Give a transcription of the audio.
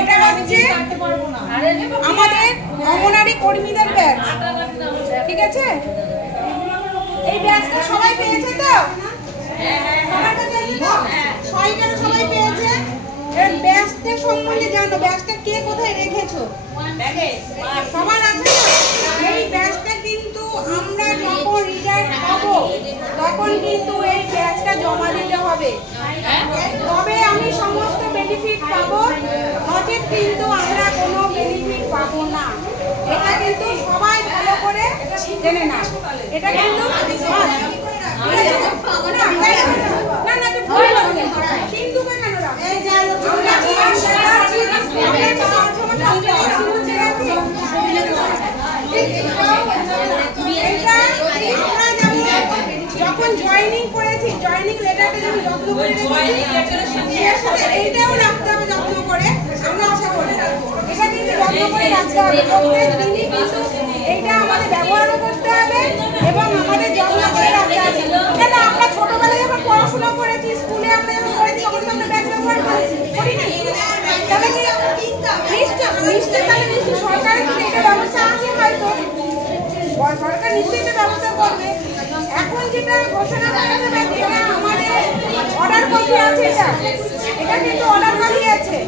এটা হচ্ছে আমাদের অঙ্গনারী কর্মীদের ব্যাচ, ঠিক আছে? এই ব্যাচটা সবাই পেয়েছে তো? সবাই পেয়েছে। এর ব্যাচটা সম্বন্ধে জানো, ব্যাচটা কে কোথায় রেখেছো? সবার আছে না? এই ব্যাচটা কিন্তু আমরা যখন রিজাল্ট পাবো তখন কিন্তু এই ব্যাচটা জমা দিতে হবে, তবে আমি সমস্ত বেনিফিট পাবো, নচেত কিন্তু আমরা কোনো বেনিফিট পাবো না। এটা কিন্তু সবাই ভালো করে জেনে না। এটা কিন্তু যখন জয়েনিং করেছি, জয়েনিং লেটারটা যখন যত্ন করে এইটাও রাখতে হবে যত্ন করে। আমরা আশা করি এটা কিন্তু যত্ন করে রাখতে হবে, প্রত্যেক দিনই কিন্তু এইটা আমাদের ব্যবহারও করতে হবে এবং আমাদের যত্ন করে রাখতে হবে। কেন আমরা ছোটবেলায় যখন পড়াশোনা করেছি, স্কুলে আমরা যখন পড়েছি তখন তো আমরা ব্যাগ ব্যবহার করেছি, করিনি? তাহলে কি নিশ্চয়ই সরকারের একটা ব্যবস্থা আছে, হয়তো সরকার নিশ্চয়ই একটা ব্যবস্থা করবে। এখন যেটা ঘোষণা করা যাবে, যেটা আমাদের অর্ডার কপি আছে, এটা কিন্তু অর্ডার কপি আছে,